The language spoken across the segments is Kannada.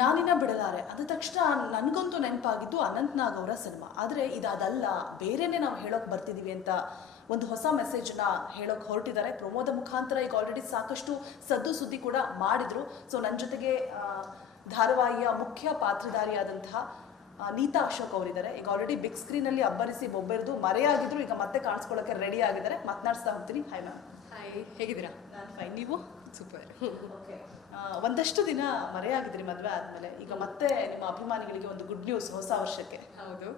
ನಾನಿನ್ನ ಬಿಡಲಾರೆ ಅಂದ ತಕ್ಷಣ ನನಗಂತೂ ನೆನಪಾಗಿದ್ದು ಅನಂತ್ನಾಗ್ ಅವರ ಸಿನಿಮಾ. ಆದರೆ ಇದಲ್ಲ, ಬೇರೆನೇ ನಾವು ಹೇಳೋಕೆ ಬರ್ತಿದ್ದೀವಿ ಅಂತ ಒಂದು ಹೊಸ ಮೆಸೇಜ್ನ ಹೇಳೋಕೆ ಹೊರಟಿದ್ದಾರೆ. ಪ್ರಮೋದ ಮುಖಾಂತರ ಈಗ ಆಲ್ರೆಡಿ ಸಾಕಷ್ಟು ಸದ್ದು ಸುದ್ದಿ ಕೂಡ ಮಾಡಿದರು. ಸೊ ನನ್ನ ಜೊತೆಗೆ ಧಾರಾವಾಹಿಯ ಮುಖ್ಯ ಪಾತ್ರಧಾರಿಯಾದಂತಹ ನೀತಾ ಅಶೋಕ್ ಅವರಿದ್ದಾರೆ. ಈಗ ಆಲ್ರೆಡಿ ಬಿಗ್ ಸ್ಕ್ರೀನಲ್ಲಿ ಅಬ್ಬರಿಸಿ ಬೊಬ್ಬೆರೆದು ಮರೆಯಾಗಿದ್ರು, ಈಗ ಮತ್ತೆ ಕಾಣಿಸ್ಕೊಳ್ಳೋಕ್ಕೆ ರೆಡಿ ಆಗಿದ್ದಾರೆ. ಮಾತನಾಡಿಸ್ತಾ ಹೋಗ್ತೀನಿ. Hi ma'am. ಹಾಯ್, ಹೇಗಿದ್ದೀರಾ? ನಾನು ಫೈನ್, ನೀವು? ಸೂಪರ್. ಓಕೆ, ಒಂದಷ್ಟು ದಿನ ಮರೆಯಾಗಿದ್ರಿ ಮದುವೆ ಆದಮೇಲೆ. ಈಗ ಮತ್ತೆ ನಿಮ್ಮ ಅಭಿಮಾನಿಗಳಿಗೆ ಒಂದು ಗುಡ್ ನ್ಯೂಸ್ ಹೊಸ ವರ್ಷಕ್ಕೆ. ಹೌದು,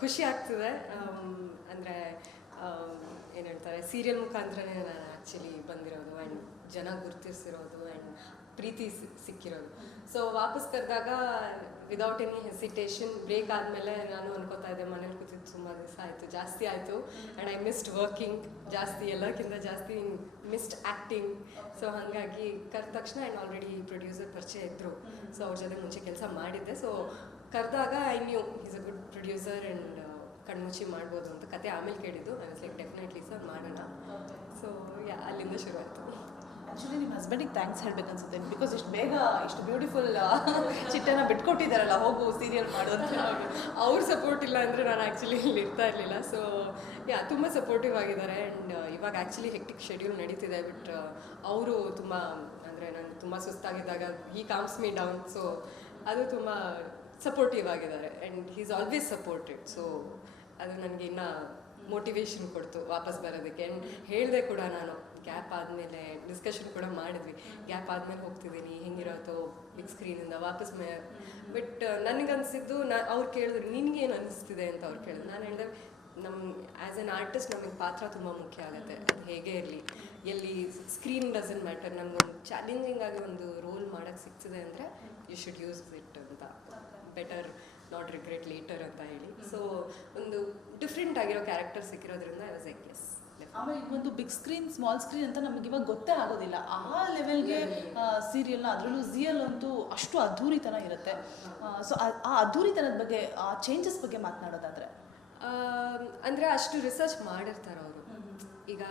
ಖುಷಿ ಆಗ್ತದೆ. ಅಂದರೆ ಏನು ಹೇಳ್ತಾರೆ, ಸೀರಿಯಲ್ ಮುಖಾಂತರನೇ ನಾನು ಆ್ಯಕ್ಚುಲಿ ಬಂದಿರೋದು ಆ್ಯಂಡ್ ಜನ ಗುರುತಿಸಿರೋದು ಆ್ಯಂಡ್ ಪ್ರೀತಿ ಸಿಕ್ಕಿರೋದು. ಸೊ ವಾಪಸ್ ಕರೆದಾಗ ವಿದೌಟ್ ಎನಿ ಹೆಸಿಟೇಷನ್ ಬ್ರೇಕ್ ಆದಮೇಲೆ ನಾನು ಅನ್ಕೋತಾ ಇದ್ದೆ, ಮನೇಲಿ ಕೂತಿದ್ದು ಸುಮಾರು ದಿವಸ ಆಯಿತು, ಜಾಸ್ತಿ ಆಯಿತು. ಆ್ಯಂಡ್ ಐ ಮಿಸ್ಡ್ ವರ್ಕಿಂಗ್ ಜಾಸ್ತಿ, ಎಲ್ಲಕ್ಕಿಂತ ಜಾಸ್ತಿ ಮಿಸ್ಡ್ ಆ್ಯಕ್ಟಿಂಗ್. ಸೊ ಹಾಗಾಗಿ ಕರೆದ ತಕ್ಷಣ ಆ್ಯಂಡ್ ಆಲ್ರೆಡಿ ಪ್ರೊಡ್ಯೂಸರ್ ಪರಿಚಯ ಇದ್ದರು. ಸೊ ಅವ್ರ ಜೊತೆ ಮುಂಚೆ ಕೆಲಸ ಮಾಡಿದ್ದೆ. ಸೊ ಕರೆದಾಗ I knew is a good producer and ಕಣ್ಮುಚ್ಚಿ ಮಾಡ್ಬೋದು ಅಂತ. ಕತೆ ಆಮೇಲೆ ಕೇಳಿದ್ದು, I was like definitely sir ಮಾಡೋಣ. ಸೊ ಯಾ, ಅಲ್ಲಿಂದ ಶುರು ಆಯಿತು. ಆ್ಯಕ್ಚುಲಿ ನಿಮ್ಮ ಹಸ್ಬೆಂಡಿಗೆ ಥ್ಯಾಂಕ್ಸ್ ಹೇಳಬೇಕು ಅನ್ಸುತ್ತೆ, ಬಿಕಾಸ್ ಇಷ್ಟು ಬೇಗ ಇಷ್ಟು ಬ್ಯೂಟಿಫುಲ್ ಚಿಟ್ಟನ ಬಿಟ್ಕೊಟ್ಟಿದ್ದಾರಲ್ಲ, ಹೋಗು ಸೀರಿಯಲ್ ಮಾಡು ಅಂತ. ಅವ್ರ ಸಪೋರ್ಟ್ ಇಲ್ಲ ಅಂದರೆ ನಾನು ಆ್ಯಕ್ಚುಲಿ ಇಲ್ಲಿ ಇರ್ತಾ ಇರಲಿಲ್ಲ. ಸೊ ಯಾ, ತುಂಬ ಸಪೋರ್ಟಿವ್ ಆಗಿದ್ದಾರೆ. ಆ್ಯಂಡ್ ಇವಾಗ ಆ್ಯಕ್ಚುಲಿ ಹೆಕ್ಟಿಕ್ ಶೆಡ್ಯೂಲ್ ನಡೀತಿದೆ. ಬಟ್ ಅವರು ತುಂಬ, ಅಂದರೆ ನಾನು ತುಂಬ ಸುಸ್ತಾಗಿದ್ದಾಗ ಹಿ ಕಾಮ್ಸ್ ಮೀ ಡೌನ್. ಸೊ ಅದು ತುಂಬ ಸಪೋರ್ಟಿವ್ ಆಗಿದ್ದಾರೆ and he is always supported. So ಅದು ನನಗೆ ಇನ್ನೂ ಮೋಟಿವೇಶನ್ ಕೊಡ್ತು ವಾಪಸ್ ಬರೋದಕ್ಕೆ. ಆ್ಯಂಡ್ ಹೇಳಿದೆ ಕೂಡ, ನಾನು ಗ್ಯಾಪ್ ಆದಮೇಲೆ ಡಿಸ್ಕಷನ್ ಕೂಡ ಮಾಡಿದ್ವಿ, ಗ್ಯಾಪ್ ಆದಮೇಲೆ ಹೋಗ್ತಿದ್ದೀನಿ, ಹೆಂಗಿರೋದು ಬಿಗ್ ಸ್ಕ್ರೀನಿಂದ ವಾಪಸ್ ಬಟ್ ನನಗನ್ಸಿದ್ದು, ಅವ್ರು ಕೇಳಿದ್ರು ನಿನಗೇನು ಅನ್ನಿಸ್ತಿದೆ ಅಂತ ಅವ್ರು ಕೇಳಿದ್ರು. ನಾನು ಹೇಳಿದೆ, ನಮ್ಮ ಆ್ಯಸ್ ಎನ್ ಆರ್ಟಿಸ್ಟ್ ನಮಗೆ ಪಾತ್ರ ತುಂಬ ಮುಖ್ಯ ಆಗುತ್ತೆ. ಅದು ಹೇಗೆ ಇರಲಿ, ಎಲ್ಲಿ ಸ್ಕ್ರೀನ್ ಡಸನ್ ಮ್ಯಾಟರ್. ನನಗೊಂದು ಚಾಲೆಂಜಿಂಗ್ ಆಗಿ ಒಂದು ರೋಲ್ ಮಾಡೋಕ್ಕೆ ಸಿಗ್ತಿದೆ ಅಂದರೆ ಯು ಶುಡ್ ಯೂಸ್ ಇಟ್ ಅಂತ. ಬೆಟರ್ ನಾಟ್ ರಿಗ್ರೆಟ್ ಲೇಟರ್ ಅಂತ ಹೇಳಿ. ಸೊ ಒಂದು ಡಿಫ್ರೆಂಟ್ ಆಗಿರೋ ಕ್ಯಾರೆಕ್ಟರ್ ಸಿಕ್ಕಿರೋದ್ರಿಂದ ಐ ವಾಸ್ ಲೈಕ್ ಎಸ್. ಆಮೇಲೆ ಒಂದು ಬಿಗ್ ಸ್ಕ್ರೀನ್ ಸ್ಮಾಲ್ ಸ್ಕ್ರೀನ್ ಅಂತ ನಮಗೆ ಇವಾಗ ಗೊತ್ತೇ ಆಗೋದಿಲ್ಲ. ಆ ಲೆವೆಲ್ಗೆ ಸೀರಿಯಲ್ನ, ಅದರಲ್ಲೂ ಝಿಯಲ್ ಅಂತೂ ಅಷ್ಟು ಅದ್ಧೂರಿತನ ಇರುತ್ತೆ. ಸೊ ಆ ಅದ್ಧೂರಿತನದ ಬಗ್ಗೆ, ಆ ಚೇಂಜಸ್ ಬಗ್ಗೆ ಮಾತನಾಡೋದಾದರೆ, ಅಂದರೆ ಅಷ್ಟು ರಿಸರ್ಚ್ ಮಾಡಿರ್ತಾರೆ ಅವರು. ಈಗ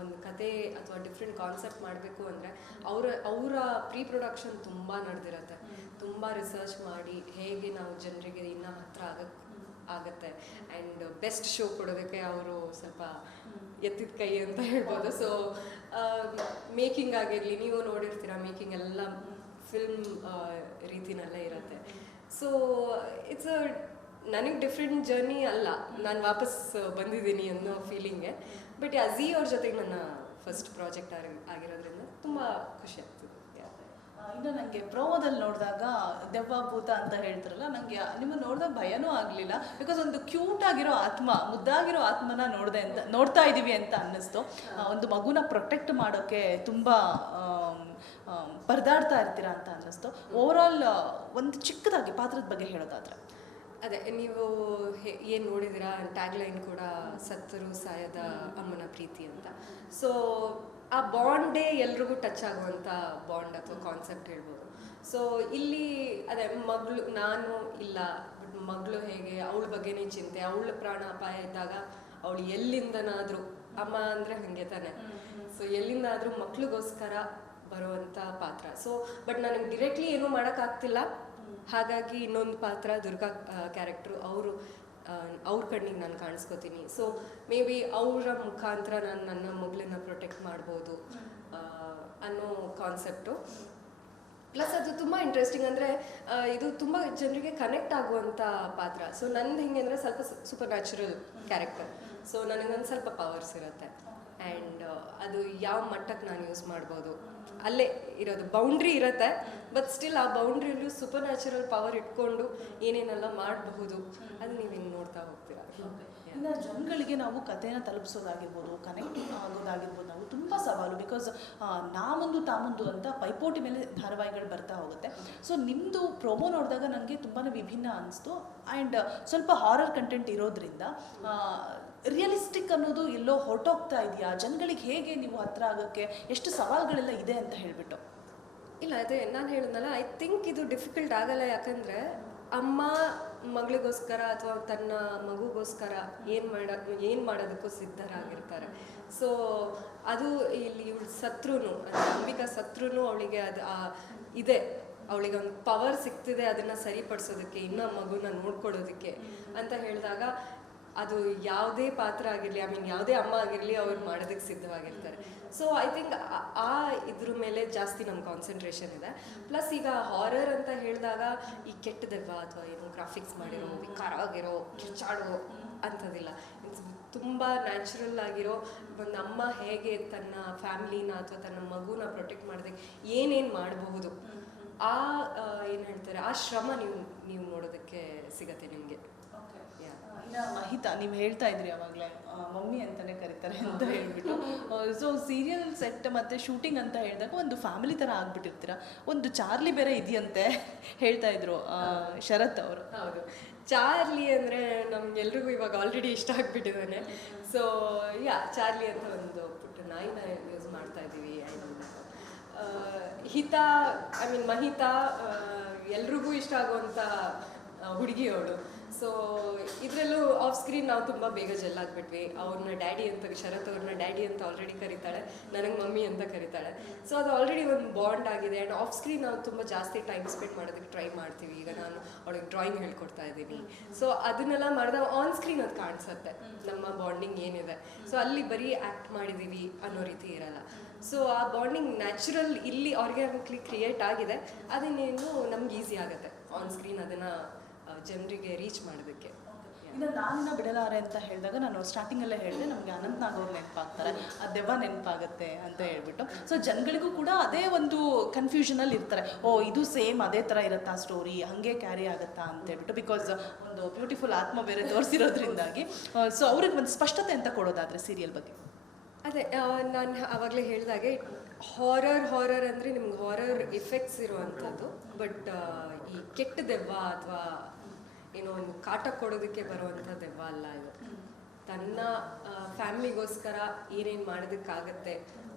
ಒಂದು ಕತೆ ಅಥವಾ ಡಿಫ್ರೆಂಟ್ ಕಾನ್ಸೆಪ್ಟ್ ಮಾಡಬೇಕು ಅಂದರೆ ಅವರ ಪ್ರೀ ಪ್ರೊಡಕ್ಷನ್ ತುಂಬ ನಡೆದಿರುತ್ತೆ. ತುಂಬ ರಿಸರ್ಚ್ ಮಾಡಿ ಹೇಗೆ ನಾವು ಜನರಿಗೆ ಇನ್ನೂ ಹತ್ರ ಆಗುತ್ತೆ ಆ್ಯಂಡ್ ಬೆಸ್ಟ್ ಶೋ ಕೊಡೋದಕ್ಕೆ ಅವರು ಸ್ವಲ್ಪ ಎತ್ತಿದ ಕೈ ಅಂತ ಹೇಳ್ಬೋದು. ಸೊ ಮೇಕಿಂಗ್ ಆಗಿರಲಿ, ನೀವು ನೋಡಿರ್ತೀರ ಮೇಕಿಂಗ್ ಎಲ್ಲ ಫಿಲ್ಮ್ ರೀತಿನಲ್ಲೇ ಇರುತ್ತೆ. ಸೊ ಇಟ್ಸ್ ಅ ನನಗೆ ಡಿಫ್ರೆಂಟ್ ಜರ್ನಿ ಅಲ್ಲ, ನಾನು ವಾಪಸ್ ಬಂದಿದ್ದೀನಿ ಅನ್ನೋ ಫೀಲಿಂಗೆ. ಬಟ್ ಝೀ ಅವ್ರ ಜೊತೆಗೆ ನನ್ನ ಫಸ್ಟ್ ಪ್ರಾಜೆಕ್ಟ್ ಆಗಿರೋದ್ರಿಂದ ತುಂಬ ಖುಷಿ ಆಗ್ತದೆ. ಇನ್ನು ನನಗೆ ಪ್ರೋಮೋದಲ್ಲಿ ನೋಡಿದಾಗ ದೆವ್ವ ಭೂತ ಅಂತ ಹೇಳ್ತಾರಲ್ಲ, ನನಗೆ ನಿಮ್ಮನ್ನು ನೋಡಿದಾಗ ಭಯನೂ ಆಗಲಿಲ್ಲ. ಬಿಕಾಸ್ ಒಂದು ಕ್ಯೂಟ್ ಆಗಿರೋ ಆತ್ಮ, ಮುದ್ದಾಗಿರೋ ಆತ್ಮನ ನೋಡ್ತಾ ಇದ್ದೀವಿ ಅಂತ ಅನ್ನಿಸ್ತು. ಒಂದು ಮಗುನ ಪ್ರೊಟೆಕ್ಟ್ ಮಾಡೋಕ್ಕೆ ತುಂಬ ಪರದಾಡ್ತಾ ಇರ್ತೀರಾ ಅಂತ ಅನ್ನಿಸ್ತು. ಓವರಾಲ್ ಒಂದು ಚಿಕ್ಕದಾಗಿ ಪಾತ್ರದ ಬಗ್ಗೆ ಹೇಳೋದಾದರೆ, ಅದೇ ನೀವು ಏನು ನೋಡಿದ್ದೀರಾ, ಟ್ಯಾಗ್ಲೈನ್ ಕೂಡ ಸತ್ತರು ಸಾಯದ ಅಮ್ಮನ ಪ್ರೀತಿ ಅಂತ. ಸೊ ಆ ಬಾಂಡೇ ಎಲ್ರಿಗೂ ಟಚ್ ಆಗುವಂಥ ಬಾಂಡ್ ಅಥವಾ ಕಾನ್ಸೆಪ್ಟ್ ಹೇಳ್ಬೋದು. ಸೊ ಇಲ್ಲಿ ಅದೇ ಮಗಳು, ನಾನು ಇಲ್ಲ, ಬಟ್ ಮಗಳು ಹೇಗೆ, ಅವಳ ಬಗ್ಗೆನೇ ಚಿಂತೆ, ಅವಳ ಪ್ರಾಣ ಅಪಾಯ ಇದ್ದಾಗ ಅವಳು ಎಲ್ಲಿಂದನಾದರೂ, ಅಮ್ಮ ಅಂದರೆ ಹಾಗೆ ತಾನೆ, ಸೊ ಎಲ್ಲಿಂದಾದರೂ ಮಕ್ಳಿಗೋಸ್ಕರ ಬರುವಂಥ ಪಾತ್ರ. ಸೊ ಬಟ್ ನನಗೆ ಡಿರೆಕ್ಟ್ಲಿ ಏನೂ ಮಾಡೋಕ್ಕಾಗ್ತಿಲ್ಲ. ಹಾಗಾಗಿ ಇನ್ನೊಂದು ಪಾತ್ರ ದುರ್ಗಾ ಕ್ಯಾರೆಕ್ಟ್ರು, ಅವ್ರ ಕಣ್ಣಿಗೆ ನಾನು ಕಾಣಿಸ್ಕೋತೀನಿ. ಸೊ ಮೇ ಬಿ ಅವರ ಮುಖಾಂತರ ನಾನು ನನ್ನ ಮಗಳನ್ನ ಪ್ರೊಟೆಕ್ಟ್ ಮಾಡ್ಬೋದು ಅನ್ನೋ ಕಾನ್ಸೆಪ್ಟು. ಪ್ಲಸ್ ಅದು ತುಂಬ ಇಂಟ್ರೆಸ್ಟಿಂಗ್. ಅಂದರೆ ಇದು ತುಂಬ ಜನರಿಗೆ ಕನೆಕ್ಟ್ ಆಗುವಂಥ ಪಾತ್ರ. ಸೊ ನಂದು ಹಿಂಗೆ ಅಂದರೆ ಸ್ವಲ್ಪ ಸೂಪರ್ ನ್ಯಾಚುರಲ್ ಕ್ಯಾರೆಕ್ಟರ್. ಸೊ ನನಗೊಂದು ಸ್ವಲ್ಪ ಪವರ್ಸ್ ಇರುತ್ತೆ ಆ್ಯಂಡ್ ಅದು ಯಾವ ಮಟ್ಟಕ್ಕೆ ನಾನು ಯೂಸ್ ಮಾಡ್ಬೋದು ಅಲ್ಲೇ ಇರೋದು. ಬೌಂಡ್ರಿ ಇರುತ್ತೆ, ಬಟ್ ಸ್ಟಿಲ್ ಆ ಬೌಂಡ್ರಿಯಲ್ಲೂ ಸೂಪರ್ ನ್ಯಾಚುರಲ್ ಪವರ್ ಇಟ್ಕೊಂಡು ಏನೇನೆಲ್ಲ ಮಾಡಬಹುದು ಅದು ನೀವು ಹಿಂಗೆ ನೋಡ್ತಾ ಹೋಗ್ತೀರಾ. ಇನ್ನು ಜನಗಳಿಗೆ ನಾವು ಕಥೆನ ತಲುಪಿಸೋದಾಗಿರ್ಬೋದು, ಕನೆಕ್ಟ್ ಆಗೋದಾಗಿರ್ಬೋದು, ನಾವು ತುಂಬ ಸವಾಲು. ಬಿಕಾಸ್ ನಾಮೊಂದು ತಾಮೊಂದು ಅಂತ ಪೈಪೋಟಿ ಮೇಲೆ ಧಾರಾವಾಹಿಗಳು ಬರ್ತಾ ಹೋಗುತ್ತೆ. ಸೊ ನಿಮ್ಮದು ಪ್ರೊಮೋ ನೋಡಿದಾಗ ನನಗೆ ತುಂಬಾ ವಿಭಿನ್ನ ಅನಿಸ್ತು. ಆ್ಯಂಡ್ ಸ್ವಲ್ಪ ಹಾರರ್ ಕಂಟೆಂಟ್ ಇರೋದ್ರಿಂದ ರಿಯಲಿಸ್ಟಿಕ್ ಅನ್ನೋದು ಎಲ್ಲೋ ಹೊರಟೋಗ್ತಾ ಇದೆಯಾ ಜನಗಳಿಗೆ? ಹೇಗೆ ನೀವು ಹತ್ರ ಆಗೋಕ್ಕೆ ಎಷ್ಟು ಸವಾಲುಗಳೆಲ್ಲ ಇದೆ ಅಂತ ಹೇಳಿಬಿಟ್ಟು. ಇಲ್ಲ, ಅದೇ ನಾನು ಹೇಳಿದ್ನಲ್ಲ, ಐ ಥಿಂಕ್ ಇದು ಡಿಫಿಕಲ್ಟ್ ಆಗಲ್ಲ. ಯಾಕಂದರೆ ಅಮ್ಮ ಮಗಳಿಗೋಸ್ಕರ ಅಥವಾ ತನ್ನ ಮಗುಗೋಸ್ಕರ ಏನು ಮಾಡೋದಕ್ಕೂ ಸಿದ್ಧರಾಗಿರ್ತಾರೆ. ಸೊ ಅದು ಇಲ್ಲಿ ಇವಳು ಸತ್ರೂ, ಅಂಬಿಕಾ ಸತ್ರೂ ಅವಳಿಗೆ ಅದು ಇದೆ ಅವಳಿಗೆ ಒಂದು ಪವರ್ ಸಿಗ್ತಿದೆ ಅದನ್ನ ಸರಿಪಡಿಸೋದಕ್ಕೆ, ಇನ್ನೂ ಮಗುನ ನೋಡ್ಕೊಳ್ಳೋದಕ್ಕೆ ಅಂತ ಹೇಳಿದಾಗ ಅದು ಯಾವುದೇ ಪಾತ್ರ ಆಗಿರಲಿ, ಐ ಮೀನ್ ಯಾವುದೇ ಅಮ್ಮ ಆಗಿರಲಿ ಅವ್ರು ಮಾಡೋದಕ್ಕೆ ಸಿದ್ಧವಾಗಿರ್ತಾರೆ. ಸೊ ಐ ಥಿಂಕ್ ಆ ಇದ್ರ ಮೇಲೆ ಜಾಸ್ತಿ ನಮ್ಮ ಕಾನ್ಸಂಟ್ರೇಷನ್ ಇದೆ. ಪ್ಲಸ್ ಈಗ ಹಾರರ್ ಅಂತ ಹೇಳಿದಾಗ ಈ ಕೆಟ್ಟದೆವ್ವ ಅಥವಾ ಏನು ಗ್ರಾಫಿಕ್ಸ್ ಮಾಡಿರೋ ವಿಕಾರ ಆಗಿರೋ ಕಿಚ್ಚಾಡೋ ಅಂಥದ್ದಿಲ್ಲ. ತುಂಬ ನ್ಯಾಚುರಲ್ ಆಗಿರೋ ಒಂದು ಅಮ್ಮ ಹೇಗೆ ತನ್ನ ಫ್ಯಾಮಿಲಿನ ಅಥವಾ ತನ್ನ ಮಗುನ ಪ್ರೊಟೆಕ್ಟ್ ಮಾಡೋದಕ್ಕೆ ಏನೇನು ಮಾಡಬಹುದು, ಆ ಏನು ಹೇಳ್ತಾರೆ ಆ ಶ್ರಮ ನೀವು ನೋಡೋದಕ್ಕೆ ಸಿಗತ್ತೆ ನಿಮಗೆ. ಇನ್ನು ಮಹಿತಾ, ನೀವು ಹೇಳ್ತಾ ಇದ್ರಿ ಅವಾಗಲೇ ಮಮ್ಮಿ ಅಂತಾನೆ ಕರೀತಾರೆ ಅಂತ ಹೇಳ್ಬಿಟ್ಟು. ಸೊ ಸೀರಿಯಲ್ ಸೆಟ್ ಮತ್ತು ಶೂಟಿಂಗ್ ಅಂತ ಹೇಳಿದಾಗ ಒಂದು ಫ್ಯಾಮಿಲಿ ಥರ ಆಗ್ಬಿಟ್ಟಿರ್ತೀರ. ಒಂದು ಚಾರ್ಲಿ ಬೇರೆ ಇದೆಯಂತೆ ಹೇಳ್ತಾ ಇದ್ರು ಶರತ್ ಅವರು. ಹೌದು, ಚಾರ್ಲಿ ಅಂದರೆ ನಮ್ಗೆಲ್ರಿಗೂ ಇವಾಗ ಆಲ್ರೆಡಿ ಇಷ್ಟ ಆಗಿಬಿಟ್ಟಿದ್ದಾನೆ. ಸೊ ಚಾರ್ಲಿ ಅಂತ ಒಂದು ಪುಟ್ಟ ನಾಯಿನ ಯೂಸ್ ಮಾಡ್ತಾ ಇದ್ದೀವಿ. ಹಿತಾ, ಐ ಮೀನ್ ಮಹಿತಾ ಎಲ್ರಿಗೂ ಇಷ್ಟ ಆಗುವಂಥ ಹುಡುಗಿ ಅವಳು. ಸೊ ಇದರಲ್ಲೂ ಆಫ್ ಸ್ಕ್ರೀನ್ ನಾವು ತುಂಬ ಬೇಗ ಜೆಲ್ ಆಗಿಬಿಟ್ವಿ. ಅವ್ರನ್ನ ಡ್ಯಾಡಿ ಅಂತ, ಶರತ್ ಅವ್ರನ್ನ ಡ್ಯಾಡಿ ಅಂತ ಆಲ್ರೆಡಿ ಕರೀತಾಳೆ, ನನಗೆ ಮಮ್ಮಿ ಅಂತ ಕರೀತಾಳೆ. ಸೊ ಅದು ಆಲ್ರೆಡಿ ಒಂದು ಬಾಂಡ್ ಆಗಿದೆ. ಆ್ಯಂಡ್ ಆಫ್ ಸ್ಕ್ರೀನ್ ನಾವು ತುಂಬ ಜಾಸ್ತಿ ಟೈಮ್ ಸ್ಪೆಂಡ್ ಮಾಡೋದಕ್ಕೆ ಟ್ರೈ ಮಾಡ್ತೀವಿ. ಈಗ ನಾನು ಅವಳಿಗೆ ಡ್ರಾಯಿಂಗ್ ಹೇಳ್ಕೊಡ್ತಾ ಇದ್ದೀನಿ. ಸೊ ಅದನ್ನೆಲ್ಲ ಮಾಡಿದಾಗ ಆನ್ ಸ್ಕ್ರೀನ್ ಅದು ಕಾಣಿಸುತ್ತೆ ನಮ್ಮ ಬಾಂಡಿಂಗ್ ಏನಿದೆ. ಸೊ ಅಲ್ಲಿ ಬರೀ ಆ್ಯಕ್ಟ್ ಮಾಡಿದ್ದೀವಿ ಅನ್ನೋ ರೀತಿ ಇರಲ್ಲ. ಸೊ ಆ ಬಾಂಡಿಂಗ್ ನ್ಯಾಚುರಲ್ ಇಲ್ಲಿ ಆರ್ಗ್ಯಾನಿಕ್ಲಿ ಕ್ರಿಯೇಟ್ ಆಗಿದೆ. ಅದನ್ನೇನು ನಮ್ಗೆ ಈಸಿ ಆಗುತ್ತೆ ಆನ್ ಸ್ಕ್ರೀನ್ ಅದನ್ನು ಜನರಿಗೆ ರೀಚ್ ಮಾಡೋದಕ್ಕೆ. ಇನ್ನು ನಾನಿನ್ನ ಬಿಡಲಾರೆ ಅಂತ ಹೇಳಿದಾಗ ನಾನು ಸ್ಟಾರ್ಟಿಂಗಲ್ಲೇ ಹೇಳಿದೆ, ನಮಗೆ ಅನಂತ್ ನಾಗ್ ಅವ್ರು ನೆನಪಾಗ್ತಾರೆ, ಆ ದೆವ್ವ ನೆನಪಾಗುತ್ತೆ ಅಂತ ಹೇಳ್ಬಿಟ್ಟು. ಸೊ ಜನಗಳಿಗೂ ಕೂಡ ಅದೇ ಒಂದು ಕನ್ಫ್ಯೂಷನಲ್ಲಿ ಇರ್ತಾರೆ, ಓ ಇದು ಸೇಮ್ ಅದೇ ಥರ ಇರುತ್ತಾ ಸ್ಟೋರಿ, ಹಾಗೆ ಕ್ಯಾರಿ ಆಗುತ್ತಾ ಅಂತ ಹೇಳ್ಬಿಟ್ಟು. ಬಿಕಾಸ್ ಒಂದು ಬ್ಯೂಟಿಫುಲ್ ಆತ್ಮ ಬೇರೆ ತೋರಿಸಿರೋದ್ರಿಂದಾಗಿ. ಸೊ ಅವ್ರಿಗೆ ಒಂದು ಸ್ಪಷ್ಟತೆ ಅಂತ ಕೊಡೋದಾದರೆ ಸೀರಿಯಲ್ ಬಗ್ಗೆ. ಅದೇ ನಾನು ಆವಾಗಲೇ ಹೇಳಿದಾಗೆ ಹಾರರ್ ಅಂದರೆ ನಿಮ್ಗೆ ಹಾರರ್ ಇಫೆಕ್ಟ್ಸ್ ಇರುವಂಥದ್ದು. ಬಟ್ ಈ ಕೆಟ್ಟ ದೆವ್ವ ಅಥವಾ ಏನೋ ಒಂದು ಕಾಟ ಕೊಡೋದಕ್ಕೆ ಬರುವಂಥ ದೆವ್ವ ಅಲ್ಲ ಇದು. ತನ್ನ ಫ್ಯಾಮಿಲಿಗೋಸ್ಕರ ಏನೇನು ಮಾಡೋದಕ್ಕಾಗತ್ತೆ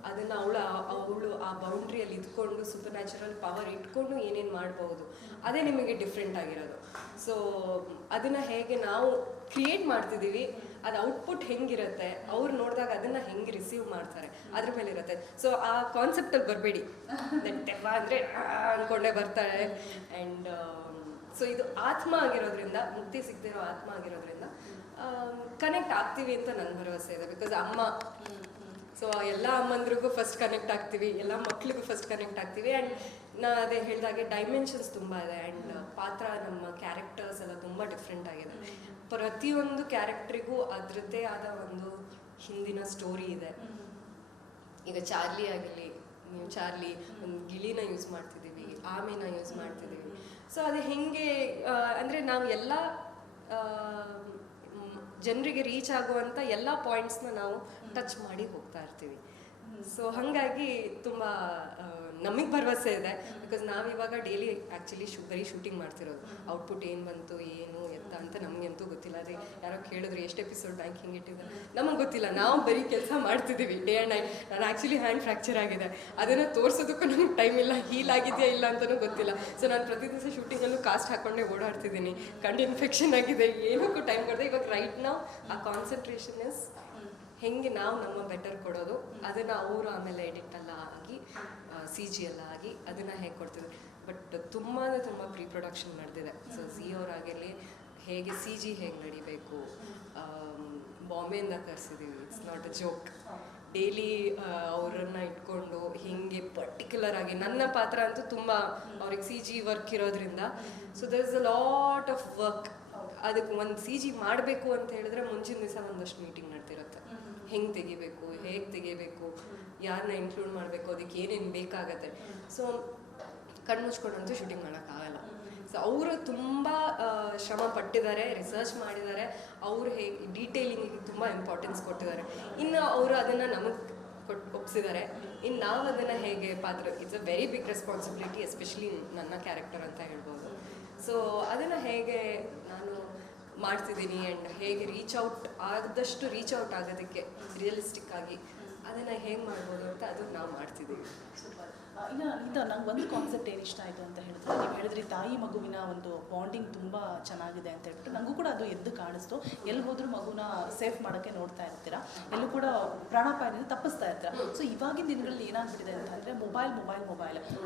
ಅದನ್ನು ಅವಳು ಆ ಬೌಂಡ್ರಿಯಲ್ಲಿ ಇದ್ಕೊಂಡು ಸೂಪರ್ ನ್ಯಾಚುರಲ್ ಪವರ್ ಇಟ್ಕೊಂಡು ಏನೇನು ಮಾಡ್ಬೋದು, ಅದೇ ನಿಮಗೆ ಡಿಫ್ರೆಂಟ್ ಆಗಿರೋದು. ಸೊ ಅದನ್ನು ಹೇಗೆ ನಾವು ಕ್ರಿಯೇಟ್ ಮಾಡ್ತಿದ್ದೀವಿ, ಅದು ಔಟ್ಪುಟ್ ಹೆಂಗಿರುತ್ತೆ, ಅವ್ರು ನೋಡಿದಾಗ ಅದನ್ನು ಹೆಂಗೆ ರಿಸೀವ್ ಮಾಡ್ತಾರೆ ಅದ್ರ ಮೇಲೆ ಇರುತ್ತೆ. ಸೊ ಆ ಕಾನ್ಸೆಪ್ಟಲ್ಲಿ ಬರಬೇಡಿ, ದೆವ್ವ ಅಂದರೆ ಅಂದ್ಕೊಂಡೇ ಬರ್ತಾಳೆ. ಆ್ಯಂಡ್ ಸೊ ಇದು ಆತ್ಮ ಆಗಿರೋದ್ರಿಂದ, ಮುಕ್ತಿ ಸಿಗ್ತಿರೋ ಆತ್ಮ ಆಗಿರೋದ್ರಿಂದ ಕನೆಕ್ಟ್ ಆಗ್ತೀವಿ ಅಂತ ನನ್ನ ಭರವಸೆ ಇದೆ. ಬಿಕಾಸ್ ಅಮ್ಮ, ಸೊ ಎಲ್ಲ ಅಮ್ಮಂದ್ರಿಗೂ ಫಸ್ಟ್ ಕನೆಕ್ಟ್ ಆಗ್ತೀವಿ, ಎಲ್ಲ ಮಕ್ಳಿಗೂ ಫಸ್ಟ್ ಕನೆಕ್ಟ್ ಆಗ್ತೀವಿ. ಆ್ಯಂಡ್ ಅದೇ ಹೇಳಿದಾಗೆ ಡೈಮೆನ್ಷನ್ಸ್ ತುಂಬ ಇದೆ. ಆ್ಯಂಡ್ ಪಾತ್ರ, ನಮ್ಮ ಕ್ಯಾರೆಕ್ಟರ್ಸ್ ಎಲ್ಲ ತುಂಬ ಡಿಫ್ರೆಂಟ್ ಆಗಿದೆ. ಪ್ರತಿಯೊಂದು ಕ್ಯಾರೆಕ್ಟ್ರಿಗೂ ಅದರದ್ದೇ ಆದ ಒಂದು ಹಿಂದಿನ ಸ್ಟೋರಿ ಇದೆ. ಈಗ ಚಾರ್ಲಿ ಆಗಿರಲಿ, ನೀವು ಚಾರ್ಲಿ ಒಂದು ಗಿಳಿನ ಯೂಸ್ ಮಾಡ್ತಿದ್ದೀವಿ, ಆಮೆನ ಯೂಸ್ ಮಾಡ್ತಿದ್ದೀವಿ. ಸೊ ಅದು ಹೆಂಗೆ ಅಂದರೆ ನಾವು ಎಲ್ಲ ಜನರಿಗೆ ರೀಚ್ ಆಗುವಂಥ ಎಲ್ಲ ಪಾಯಿಂಟ್ಸ್ನ ನಾವು ಟಚ್ ಮಾಡಿ ಹೋಗ್ತಾ ಇರ್ತೀವಿ. ಸೊ ಹಾಗಾಗಿ ತುಂಬ ನಮಗೆ ಭರವಸೆ ಇದೆ. ಬಿಕಾಸ್ ನಾವಿವಾಗ ಡೈಲಿ ಆ್ಯಕ್ಚುಲಿ ಬರೀ ಶೂಟಿಂಗ್ ಮಾಡ್ತಿರೋದು. ಔಟ್ಪುಟ್ ಏನು ಬಂತು, ಏನು ಎತ್ತ ಅಂತ ನಮಗಂತೂ ಗೊತ್ತಿಲ್ಲ. ಅದೇ ಯಾರೋ ಕೇಳಿದ್ರು ಎಷ್ಟು ಎಪಿಸೋಡ್ ಬ್ಯಾಂಕ್ ಹಿಂಗೆ ಇಟ್ಟಿದ್ದಾರೆ, ನಮಗೆ ಗೊತ್ತಿಲ್ಲ. ನಾವು ಬರೀ ಕೆಲಸ ಮಾಡ್ತಿದ್ದೀವಿ ಡೇ ಆ್ಯಂಡ್ ನೈಟ್. ನಾನು ಆ್ಯಕ್ಚುಲಿ ಹ್ಯಾಂಡ್ ಫ್ರ್ಯಾಕ್ಚರ್ ಆಗಿದೆ, ಅದನ್ನು ತೋರಿಸೋದಕ್ಕೂ ನಮ್ಗೆ ಟೈಮ್ ಇಲ್ಲ, ಹೀಲ್ ಆಗಿದೆಯಾ ಇಲ್ಲ ಅಂತಲೂ ಗೊತ್ತಿಲ್ಲ. ಸೊ ನಾನು ಪ್ರತಿ ದಿವಸ ಶೂಟಿಂಗಲ್ಲೂ ಕಾಸ್ಟ್ ಹಾಕ್ಕೊಂಡೇ ಓಡಾಡ್ತಿದ್ದೀನಿ. ಕಣ್ಣು ಇನ್ಫೆಕ್ಷನ್ ಆಗಿದೆ, ಏನಕ್ಕೂ ಟೈಮ್ ಕೊಡದೆ. ಇವಾಗ ರೈಟ್ ನಾವು ಆ ಕಾನ್ಸಂಟ್ರೇಷನ್ ಇಸ್ ಹೆಂಗೆ ನಾವು ನಮ್ಮ ಬೆಟರ್ ಕೊಡೋದು, ಅದನ್ನು ಅವರು ಆಮೇಲೆ ಎಡಿಟ್ ಎಲ್ಲ ಆಗಿ CG ಎಲ್ಲ ಆಗಿ ಅದನ್ನು ಹೇಗೆ ಕೊಡ್ತಿದ್ರು. ಬಟ್ ತುಂಬ ಪ್ರೀ ಪ್ರೊಡಕ್ಷನ್ ನಡೆದಿದೆ. ಸೊ ಅವರಾಗಿರಲಿ, ಹೇಗೆ CG ಹೇಗೆ ನಡಿಬೇಕು, ಬಾಂಬೆಯಿಂದ ಕರೆಸಿದ್ದೀವಿ. It's not a joke. Daily ಅವರನ್ನು ಇಟ್ಕೊಂಡು ಹಿಂಗೆ ಪರ್ಟಿಕ್ಯುಲರ್ ಆಗಿ, ನನ್ನ ಪಾತ್ರ ಅಂತೂ ತುಂಬ ಅವ್ರಿಗೆ CG ವರ್ಕ್ ಇರೋದ್ರಿಂದ. So there is a lot of work. ಅದಕ್ಕೆ ಒಂದು CG ಮಾಡಬೇಕು ಅಂತ ಹೇಳಿದ್ರೆ ಮುಂಚಿನ ದಿವಸ ಒಂದಷ್ಟು ಮೀಟಿಂಗ್ ನಡೆದಿರುತ್ತೆ. ಹೆಂಗೆ ತೆಗಿಬೇಕು, ಹೇಗೆ ತೆಗಿಬೇಕು, ಯಾರನ್ನ ಇನ್ಕ್ಲೂಡ್ ಮಾಡಬೇಕು, ಅದಕ್ಕೆ ಏನೇನು ಬೇಕಾಗತ್ತೆ. ಸೊ ಕಣ್ಮುಚ್ಕೊಂಡಂತೂ ಶೂಟಿಂಗ್ ಮಾಡೋಕ್ಕಾಗಲ್ಲ. ಸೊ ಅವರು ತುಂಬ ಶ್ರಮ ಪಟ್ಟಿದ್ದಾರೆ, ರಿಸರ್ಚ್ ಮಾಡಿದ್ದಾರೆ. ಅವರು ಹೇಗೆ ಡೀಟೇಲಿಂಗಿಗೆ ತುಂಬ ಇಂಪಾರ್ಟೆನ್ಸ್ ಕೊಟ್ಟಿದ್ದಾರೆ. ಇನ್ನು ಅವರು ಅದನ್ನು ನಮಗೆ ಒಪ್ಪಿಸಿದ್ದಾರೆ. ಇನ್ನು ನಾವು ಅದನ್ನು ಹೇಗೆ ಪಾತ್ರ, it's a very big responsibility, especially ನನ್ನ ಕ್ಯಾರೆಕ್ಟರ್ ಅಂತ ಹೇಳ್ಬೋದು. ಸೊ ಅದನ್ನು ಹೇಗೆ ನಾನು ಮಾಡ್ತಿದ್ದೀನಿ ಆ್ಯಂಡ್ ಹೇಗೆ ಆದಷ್ಟು ರೀಚ್ ಔಟ್ ಆಗೋದಕ್ಕೆ ರಿಯಲಿಸ್ಟಿಕ್ ಆಗಿ ಅದನ್ನು ಹೇಗೆ ಮಾಡ್ಬೋದು ಅಂತ ಅದು ನಾವು ಮಾಡ್ತಿದ್ದೀವಿ. ಸೂಪರ್. ಇನ್ನು ನಂಗೆ ಒಂದು ಕಾನ್ಸೆಪ್ಟ್ ಏನು ಇಷ್ಟ ಆಯಿತು ಅಂತ ಹೇಳಿದ್ರೆ, ನೀವು ಹೇಳಿದ್ರಿ ತಾಯಿ ಮಗುವಿನ ಒಂದು ಬಾಂಡಿಂಗ್ ತುಂಬ ಚೆನ್ನಾಗಿದೆ ಅಂತ ಹೇಳ್ಬಿಟ್ಟು ನನಗೂ ಕೂಡ ಅದು ಎದ್ದು ಕಾಣಿಸ್ತು. ಎಲ್ಲಿ ಹೋದ್ರೂ ಮಗುನ ಸೇಫ್ ಮಾಡೋಕ್ಕೆ ನೋಡ್ತಾ ಇರ್ತೀರಾ, ಎಲ್ಲೂ ಕೂಡ ಪ್ರಾಣಾಪಾಯದಿಂದ ತಪ್ಪಿಸ್ತಾ ಇರ್ತೀರಾ. ಸೊ ಇವಾಗಿನ ದಿನಗಳಲ್ಲಿ ಏನಾಗ್ಬಿಟ್ಟಿದೆ ಅಂತಂದರೆ ಮೊಬೈಲ್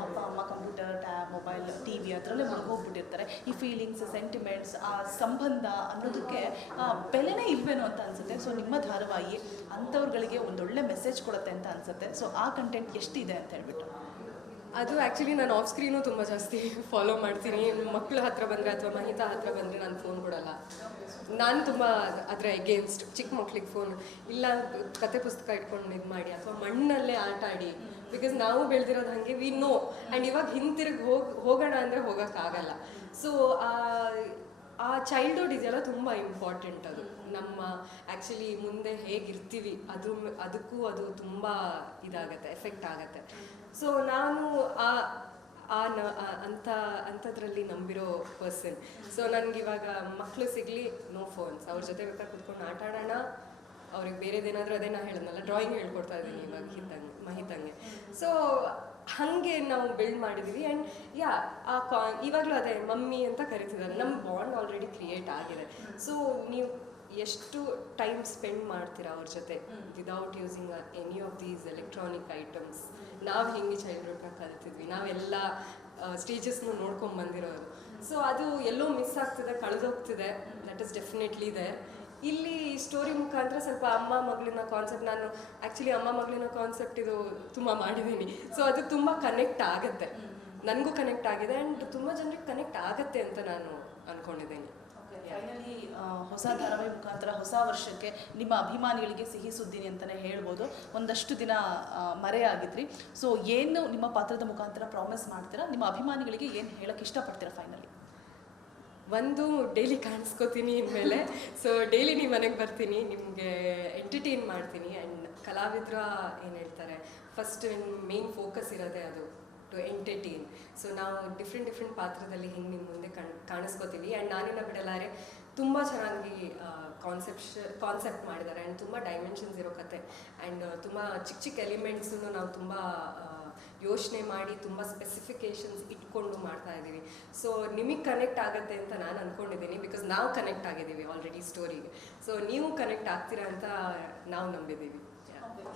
ಅಪ್ಪ ಅಮ್ಮ computer, tab, mobile, T V ಅದರಲ್ಲೇ ಮುಳುಗೋಗ್ಬಿಟ್ಟಿರ್ತಾರೆ. ಈ ಫೀಲಿಂಗ್ಸ್, ಸೆಂಟಿಮೆಂಟ್ಸ್, ಆ ಸಂಬಂಧ ಅನ್ನೋದಕ್ಕೆ ಬೆಲೆನೇ ಇಲ್ವೇನೋ ಅಂತ ಅನಿಸುತ್ತೆ. ಸೊ ನಿಮ್ಮ ಧಾರಾವಾಹಿ ಅಂಥವ್ರುಗಳಿಗೆ ಒಂದೊಳ್ಳೆ ಮೆಸೇಜ್ ಕೊಡುತ್ತೆ ಅಂತ ಅನಿಸುತ್ತೆ. ಸೊ ಆ ಕಂಟೆಂಟ್ ಎಷ್ಟಿದೆ ಅಂತ ಹೇಳ್ಬಿಟ್ಟು ಅದು ಆ್ಯಕ್ಚುಲಿ ನಾನು ಆಫ್ ಸ್ಕ್ರೀನು ತುಂಬ ಜಾಸ್ತಿ ಫಾಲೋ ಮಾಡ್ತೀನಿ. ಮಕ್ಕಳ ಹತ್ರ ಬಂದರೆ ಅಥವಾ ಮಹಿತಾ ಹತ್ರ ಬಂದರೆ ನಾನು ಫೋನ್ ಕೊಡಲ್ಲ. ನಾನು ತುಂಬ ಅದರ ಎಗೇನ್ಸ್ಟ್. ಚಿಕ್ಕ ಮಕ್ಳಿಗೆ ಫೋನ್ ಇಲ್ಲ, ಕತೆ ಪುಸ್ತಕ ಇಟ್ಕೊಂಡು ಇದು ಮಾಡಿ ಅಥವಾ ಮಣ್ಣಲ್ಲೇ ಆಟ ಆಡಿ. ಬಿಕಾಸ್ ನಾವು ಬೆಳೆದಿರೋದು ಹಾಗೆ, ವಿ ನೋ. ಆ್ಯಂಡ್ ಇವಾಗ ಹಿಂತಿರುಗಿ ಹೋಗೋಣ ಅಂದರೆ ಹೋಗೋಕ್ಕಾಗಲ್ಲ. ಸೊ ಆ ಚೈಲ್ಡ್ಹುಡ್ ಇದೆಯಲ್ಲ ತುಂಬ ಇಂಪಾರ್ಟೆಂಟ್. ಅದು ನಮ್ಮ ಆ್ಯಕ್ಚುಲಿ ಮುಂದೆ ಹೇಗಿರ್ತೀವಿ ಅದಕ್ಕೂ ಅದು ತುಂಬ ಇದಾಗತ್ತೆ, ಎಫೆಕ್ಟ್ ಆಗುತ್ತೆ. ಸೊ ನಾನು ಅಂಥದ್ರಲ್ಲಿ ನಂಬಿರೋ ಪರ್ಸನ್. ಸೊ ನನಗಿವಾಗ ಮಕ್ಕಳು ಸಿಗಲಿ, ನೋ ಫೋನ್ಸ್. ಅವ್ರ ಜೊತೆ ಬೇಕಾದ್ರೆ ಕುತ್ಕೊಂಡು ಆಟ ಆಡೋಣ. ಅವ್ರಿಗೆ ಬೇರೆದೇನಾದರೂ ಅದೇ ನಾನು ಹೇಳಿದ್ನಲ್ಲ, ಡ್ರಾಯಿಂಗ್ ಹೇಳ್ಕೊಡ್ತಾ ಇದ್ದೀನಿ ಇವಾಗ ಮಹಿತಂಗೆ. ಸೊ ಹಾಗೆ ನಾವು ಬಿಲ್ಡ್ ಮಾಡಿದ್ದೀವಿ. ಆ್ಯಂಡ್ ಇವಾಗಲೂ ಅದೇ ಮಮ್ಮಿ ಅಂತ ಕರಿತಿದ್ದಾರೆ. ನಮ್ಮ ಬಾಂಡ್ ಆಲ್ರೆಡಿ ಕ್ರಿಯೇಟ್ ಆಗಿದೆ. ಸೊ ನೀವು ಎಷ್ಟು ಟೈಮ್ ಸ್ಪೆಂಡ್ ಮಾಡ್ತೀರಾ ಅವ್ರ ಜೊತೆ without using any of these electronic items. ನಾವು ಹಿಂಗೆ ಚೈಲ್ಡ್ಹುಡ್ನ ಕಲಿತಿದ್ವಿ, ನಾವೆಲ್ಲ ಸ್ಟೇಜಸ್ನು ನೋಡ್ಕೊಂಡು ಬಂದಿರೋರು. ಸೊ ಅದು ಎಲ್ಲೋ ಮಿಸ್ ಆಗ್ತಿದೆ, ಕಳೆದೋಗ್ತಿದೆ. ದಟ್ ಇಸ್ ಡೆಫಿನೆಟ್ಲಿ ಇದೆ. ಇಲ್ಲಿ ಸ್ಟೋರಿ ಮುಖಾಂತರ ಸ್ವಲ್ಪ ಅಮ್ಮ ಮಗಳಿನ ಕಾನ್ಸೆಪ್ಟ್, ನಾನು ಆ್ಯಕ್ಚುಲಿ ಅಮ್ಮ ಮಗಳಿನ ಕಾನ್ಸೆಪ್ಟ್ ಇದು ತುಂಬ ಮಾಡಿದ್ದೀನಿ. ಸೊ ಅದು ತುಂಬ ಕನೆಕ್ಟ್ ಆಗುತ್ತೆ, ನನಗೂ ಕನೆಕ್ಟ್ ಆಗಿದೆ ಆ್ಯಂಡ್ ತುಂಬ ಜನರಿಗೆ ಕನೆಕ್ಟ್ ಆಗುತ್ತೆ ಅಂತ ನಾನು ಅಂದ್ಕೊಂಡಿದ್ದೀನಿ. ಫೈನಲಿ ಹೊಸ ಧಾರಾವಾಹಿ ಮುಖಾಂತರ ಹೊಸ ವರ್ಷಕ್ಕೆ ನಿಮ್ಮ ಅಭಿಮಾನಿಗಳಿಗೆ ಸಿಹಿ ಸುದ್ದಿನಿ ಅಂತಲೇ ಹೇಳ್ಬೋದು. ಒಂದಷ್ಟು ದಿನ ಮರೆಯಾಗಿದ್ರಿ. ಸೊ ಏನು ನಿಮ್ಮ ಪಾತ್ರದ ಮುಖಾಂತರ ಪ್ರಾಮಿಸ್ ಮಾಡ್ತೀರಾ, ನಿಮ್ಮ ಅಭಿಮಾನಿಗಳಿಗೆ ಏನು ಹೇಳೋಕ್ಕೆ ಇಷ್ಟಪಡ್ತೀರಾ ಫೈನಲಿ? ಒಂದು, ಡೈಲಿ ಕಾಣಿಸ್ಕೋತೀನಿ ಇನ್ಮೇಲೆ. ಸೊ ಡೈಲಿ ನಿಮ್ಮ ಮನೆಗೆ ಬರ್ತೀನಿ, ನಿಮಗೆ ಎಂಟರ್ಟೈನ್ ಮಾಡ್ತೀನಿ. ಆ್ಯಂಡ್ ಕಲಾವಿದ್ರ ಏನು ಹೇಳ್ತಾರೆ, ಫಸ್ಟ್ ಮೇನ್ ಫೋಕಸ್ ಇರೋದೇ ಅದು, ಟು ಎಂಟರ್ಟೈನ್. ಸೊ ನಾವು ಡಿಫ್ರೆಂಟ್ ಪಾತ್ರದಲ್ಲಿ ಹಿಂಗೆ ನಿಮ್ಮ ಮುಂದೆ ಕಾಣಿಸ್ಕೋತೀವಿ. ಆ್ಯಂಡ್ ನಾನಿನ್ನ ಬಿಡಲಾರೆ ತುಂಬ ಚೆನ್ನಾಗಿ ಕಾನ್ಸೆಪ್ಟ್ ಮಾಡಿದ್ದಾರೆ. ಆ್ಯಂಡ್ ತುಂಬ ಡೈಮೆನ್ಷನ್ಸ್ ಇರೋ ಕತೆ. ಆ್ಯಂಡ್ ತುಂಬ ಚಿಕ್ಕ ಎಲಿಮೆಂಟ್ಸನ್ನು ನಾವು ತುಂಬ ಯೋಚನೆ ಮಾಡಿ ತುಂಬ ಸ್ಪೆಸಿಫಿಕೇಶನ್ಸ್ ಇಟ್ಕೊಂಡು ಮಾಡ್ತಾ ಇದ್ದೀವಿ. ಸೊ ನಿಮಗೆ ಕನೆಕ್ಟ್ ಆಗುತ್ತೆ ಅಂತ ನಾನು ಅಂದ್ಕೊಂಡಿದ್ದೀನಿ. ಬಿಕಾಸ್ ನಾವು ಕನೆಕ್ಟ್ ಆಗಿದ್ದೀವಿ ಆಲ್ರೆಡಿ ಸ್ಟೋರಿಗೆ. ಸೊ ನೀವು ಕನೆಕ್ಟ್ ಆಗ್ತೀರಾ ಅಂತ ನಾವು ನಂಬಿದ್ದೀವಿ.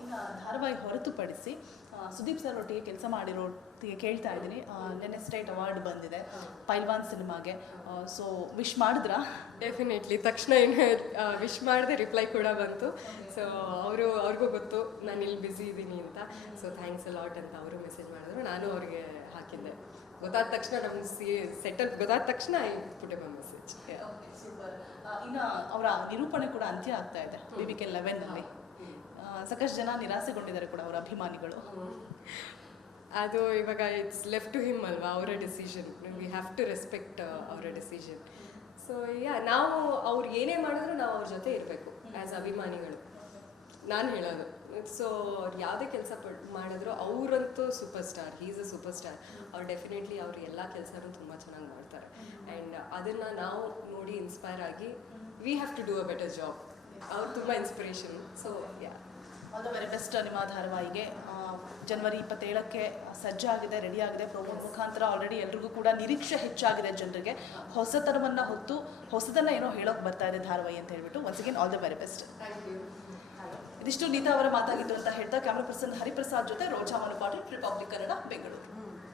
ಇನ್ನು ಧಾರಾವಾಹಿ ಹೊರತುಪಡಿಸಿ ಸುದೀಪ್ ಸರ್ ಒಟ್ಟಿಗೆ ಕೆಲಸ ಮಾಡಿರೋಟ್ಟಿಗೆ ಕೇಳ್ತಾ ಇದ್ದೀನಿ. ನೆನ್ನೆ ಸ್ಟೇಟ್ ಅವಾರ್ಡ್ ಬಂದಿದೆ ಪೈಲ್ವಾನ್ ಸಿನಿಮಾಗೆ. ಸೊ ವಿಶ್ ಮಾಡಿದ್ರಾ? ಡೆಫಿನೆಟ್ಲಿ. ತಕ್ಷಣ ಏನು ವಿಶ್ ಮಾಡಿದೆ, ರಿಪ್ಲೈ ಕೂಡ ಬಂತು. ಸೊ ಅವ್ರಿಗೂ ಗೊತ್ತು ನಾನು ಇಲ್ಲಿ ಬ್ಯುಸಿ ಇದ್ದೀನಿ ಅಂತ. ಸೊ ಥ್ಯಾಂಕ್ಸ್ ಅ ಲಾಟ್ ಅಂತ ಅವರು ಮೆಸೇಜ್ ಮಾಡಿದ್ರು. ನಾನು ಅವ್ರಿಗೆ ಹಾಕಿದ್ದೆ. ಗೊತ್ತಾದ ತಕ್ಷಣ ನಮ್ಮ ಸೆಟಲ್ ಗೊತ್ತಾದ ತಕ್ಷಣ ಪುಟ್ಟೆ ಮೆಸೇಜ್. ಸೂಪರ್. ಇನ್ನು ಅವರ ನಿರೂಪಣೆ ಕೂಡ ಅಂತ್ಯ ಆಗ್ತಾ ಇದೆ BBK 11ನಲ್ಲಿ. ಸಾಕಷ್ಟು ಜನ ನಿರಾಸೆಗೊಂಡಿದ್ದಾರೆ ಕೂಡ ಅವರ ಅಭಿಮಾನಿಗಳು. ಅದು ಇವಾಗ ಇಟ್ಸ್ ಲೆಫ್ಟ್ ಟು ಹಿಮ್ ಅಲ್ವಾ, ಅವರ decision. We have to respect ಅವರ ಡಿಸಿಷನ್. ಸೊ ನಾವು ಅವ್ರು ಏನೇ ಮಾಡಿದ್ರು ನಾವು ಅವ್ರ ಜೊತೆ ಇರಬೇಕು ಆ್ಯಸ್ ಅಭಿಮಾನಿಗಳು, ನಾನು ಹೇಳೋದು. ಸೊ ಅವ್ರು ಯಾವುದೇ ಕೆಲಸ ಮಾಡಿದ್ರು ಅವರಂತೂ super star. Is a super star. ಅವ್ರು ಡೆಫಿನೆಟ್ಲಿ ಅವ್ರು ಎಲ್ಲ ಕೆಲಸನೂ ತುಂಬ ಚೆನ್ನಾಗಿ ಮಾಡ್ತಾರೆ. ಆ್ಯಂಡ್ ಅದನ್ನು ನಾವು ನೋಡಿ ಇನ್ಸ್ಪೈರ್ ಆಗಿ we have to do a better job. ಅವ್ರು ತುಂಬ inspiration. So all the very best. ನಿಮ್ಮ ಧಾರಾವಾಹಿಗೆ ಜನವರಿ 27ಕ್ಕೆ ಸಜ್ಜಾಗಿದೆ, ರೆಡಿ ಆಗಿದೆ. ಪ್ರೊಮೋ ಮುಖಾಂತರ ಆಲ್ರೆಡಿ ಎಲ್ರಿಗೂ ಕೂಡ ನಿರೀಕ್ಷೆ ಹೆಚ್ಚಾಗಿದೆ ಜನರಿಗೆ. ಹೊಸತನವನ್ನು ಹೊತ್ತು ಹೊಸದನ್ನು ಏನೋ ಹೇಳೋಕೆ ಬರ್ತಾ ಇದೆ ಧಾರಾವಾಹಿ ಅಂತ ಹೇಳ್ಬಿಟ್ಟು once again all the very best. Thank you. ಇದಿಷ್ಟು ನೀತಾ ಅವರ ಮಾತಾಗಿದ್ದು ಅಂತ ಹೇಳ್ತಾ ಕ್ಯಾಮ್ರಾ ಪರ್ಸನ್ ಹರಿಪ್ರಸಾದ್ ಜೊತೆ ರೋಜಾ ಮನುಪಾಟಿ, ರಿಪಬ್ಲಿಕ್ ಕನ್ನಡ, ಬೆಂಗಳೂರು.